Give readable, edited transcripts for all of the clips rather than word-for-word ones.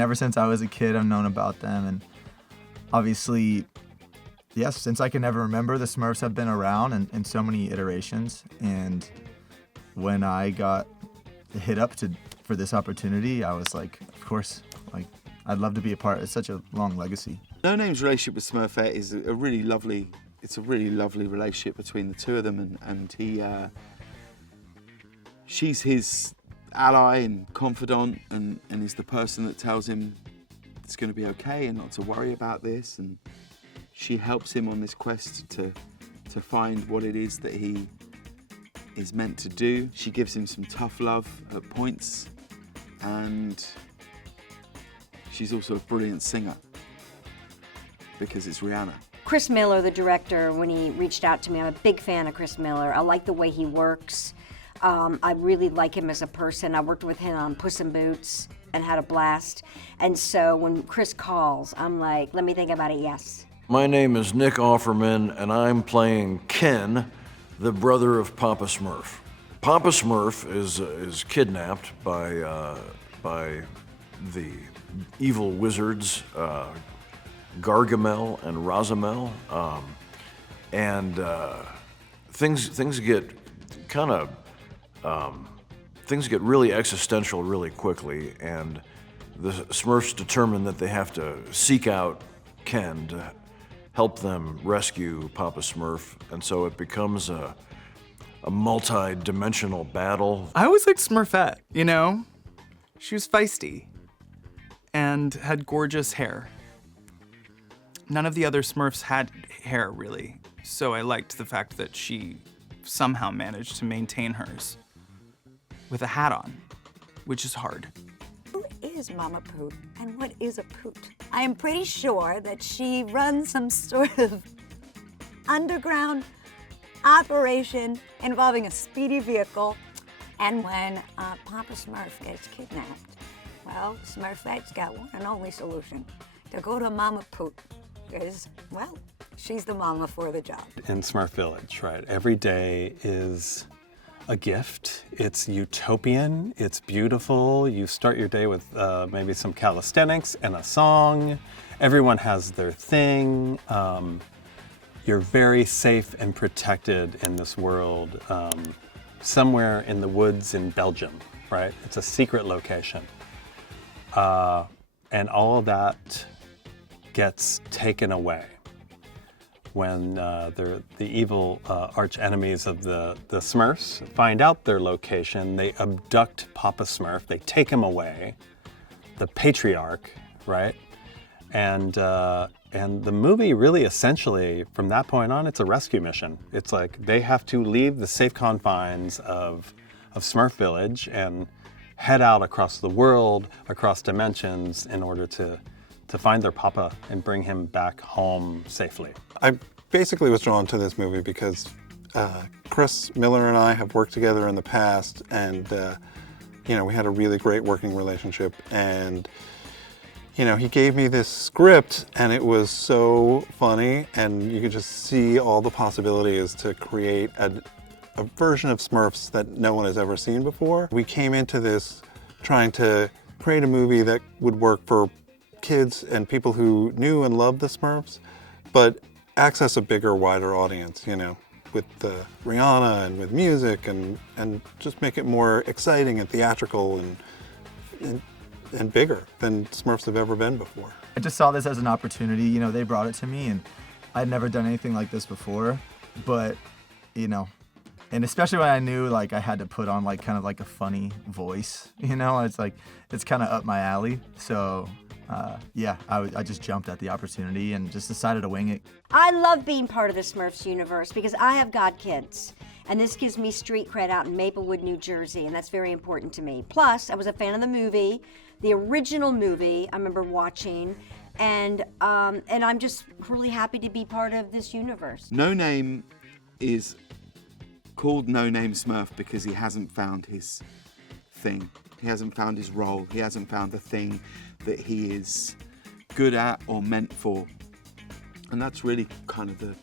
Ever since I was a kid, I've known about them, and obviously, yes, since I can never remember, the Smurfs have been around in so many iterations, and when I got hit up for this opportunity, I was like, of course, like, I'd love to be a part. It's such a long legacy. No Name's relationship with Smurfette is a really lovely relationship between the two of them, and she's his ally and confidant, and is the person that tells him it's going to be okay and not to worry about this, and she helps him on this quest to find what it is that he is meant to do. She gives him some tough love at points, and she's also a brilliant singer because it's Rihanna. Chris Miller, the director, when he reached out to me, I'm a big fan of Chris Miller. I like the way he works. I really like him as a person. I worked with him on Puss in Boots and had a blast. And so when Chris calls, I'm like, let me think about it, yes. My name is Nick Offerman, and I'm playing Ken, the brother of Papa Smurf. Papa Smurf is kidnapped by the evil wizards, 𝘠𝘠𝘠𝘠 and 𝘧𝘠𝘠𝘠, and things get kind of things get really existential really quickly, and the Smurfs determine that they have to seek out Ken to help them rescue Papa Smurf, and so it becomes a multi-dimensional battle. I always liked Smurfette, you know? She was feisty and had gorgeous hair. None of the other Smurfs had hair, really, so I liked the fact that she somehow managed to maintain hers with a hat on, which is hard. Who is Mama Poot, and what is a poot? I am pretty sure that she runs some sort of underground operation involving a speedy vehicle, and when Papa Smurf gets kidnapped, well, Smurfette's got one and only solution, to go to Mama Poot, because, well, she's the mama for the job. In Smurf Village, right, every day is a gift. It's utopian, it's beautiful. You start your day with maybe some calisthenics and a song. Everyone has their thing. You're very safe and protected in this world, somewhere in the woods in Belgium, right? It's a secret location. And all of that gets taken away when the evil arch enemies of the Smurfs find out their location. They abduct Papa Smurf, they take him away, the patriarch, right? And the movie really essentially, from that point on, it's a rescue mission. It's like they have to leave the safe confines of Smurf Village and head out across the world, across dimensions, in order to find their papa and bring him back home safely. I basically was drawn to this movie because Chris Miller and I have worked together in the past, and you know, we had a really great working relationship, and you know, he gave me this script and it was so funny, and you could just see all the possibilities to create a version of Smurfs that no one has ever seen before. We came into this trying to create a movie that would work for kids and people who knew and loved the Smurfs, but access a bigger, wider audience, you know, with Rihanna and with music, and just make it more exciting and theatrical and bigger than Smurfs have ever been before. I just saw this as an opportunity. You know, they brought it to me, and I'd never done anything like this before, but, you know, and especially when I knew, like, I had to put on, like, kind of like a funny voice, you know, it's like, it's kind of up my alley, so yeah, I just jumped at the opportunity and just decided to wing it. I love being part of the Smurfs universe because I have godkids, and this gives me street cred out in Maplewood, New Jersey, and that's very important to me. Plus, I was a fan of the movie, the original movie I remember watching, and I'm just really happy to be part of this universe. No Name is called No Name Smurf because he hasn't found his thing. He hasn't found his role. He hasn't found the thing that he is good at or meant for. And that's really kind of the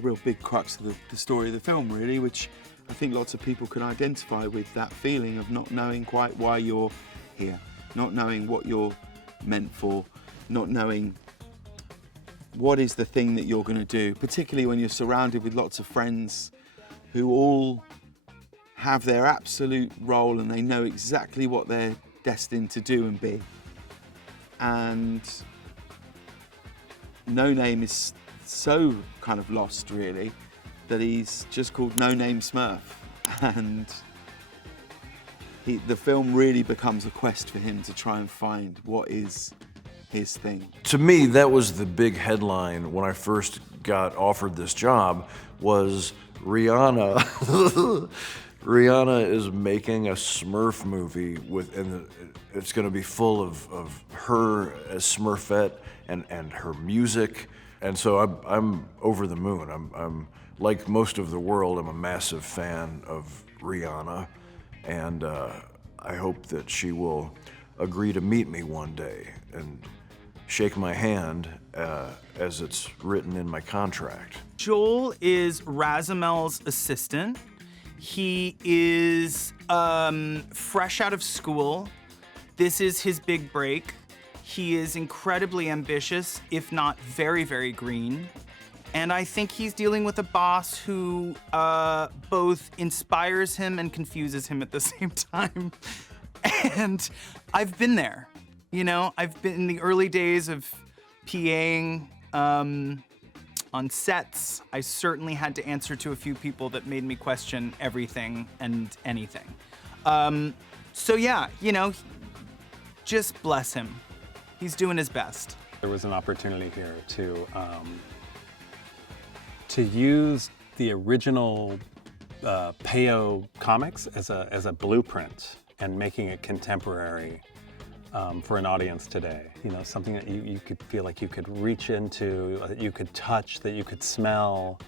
real big crux of the story of the film, really, which I think lots of people can identify with, that feeling of not knowing quite why you're here. not knowing what you're meant for, not knowing what is the thing that you're going to do, particularly when you're surrounded with lots of friends who all have their absolute role and they know exactly what they're destined to do and be. And No Name is so kind of lost, really, that he's just called No Name Smurf. And the film really becomes a quest for him to try and find what is his thing. To me, that was the big headline when I first got offered this job, was Rihanna. Rihanna is making a Smurf movie and it's going to be full of her as Smurfette and her music. And so I'm over the moon. I'm like most of the world, I'm a massive fan of Rihanna, and I hope that she will agree to meet me one day and shake my hand as it's written in my contract. Joel is Razimel's assistant. He is fresh out of school. This is his big break. He is incredibly ambitious, if not very, very green. And I think he's dealing with a boss who both inspires him and confuses him at the same time. And I've been there. You know, I've been in the early days of PAing on sets. I certainly had to answer to a few people that made me question everything and anything. So yeah, you know, just bless him. He's doing his best. There was an opportunity here to use the original 𝘭𝘰𝘰𝘁 comics as a blueprint and making it contemporary for an audience today. You know, something that you could feel like you could reach into, that you could touch, that you could smell.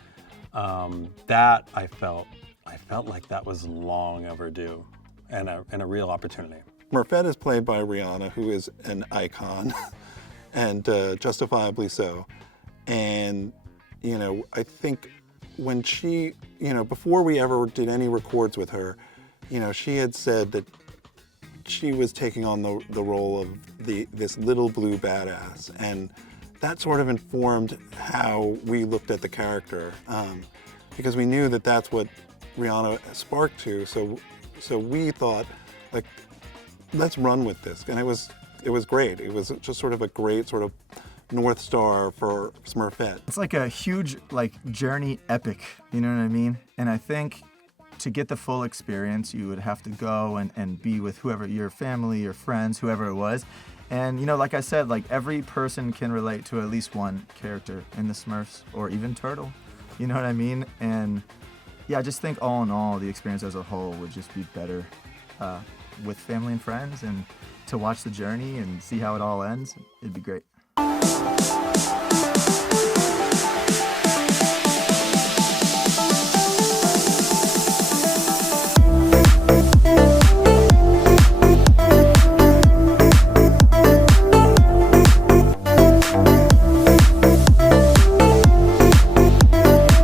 That I felt like that was long overdue and a real opportunity. Smurfette is played by Rihanna, who is an icon, and justifiably so. And, you know, I think when she, you know, before we ever did any records with her, you know, she had said that she was taking on the role of this little blue badass. And that sort of informed how we looked at the character, because we knew that that's what Rihanna sparked to. So we thought, like, let's run with this. And it was great. It was just sort of a great sort of North Star for Smurfette. It's like a huge journey epic, you know what I mean? And I think to get the full experience, you would have to go and be with whoever, your family, your friends, whoever it was. And you know, like I said, like every person can relate to at least one character in the Smurfs or even Turtle, you know what I mean? And yeah, I just think all in all, the experience as a whole would just be better with family and friends, and to watch the journey and see how it all ends, it'd be great.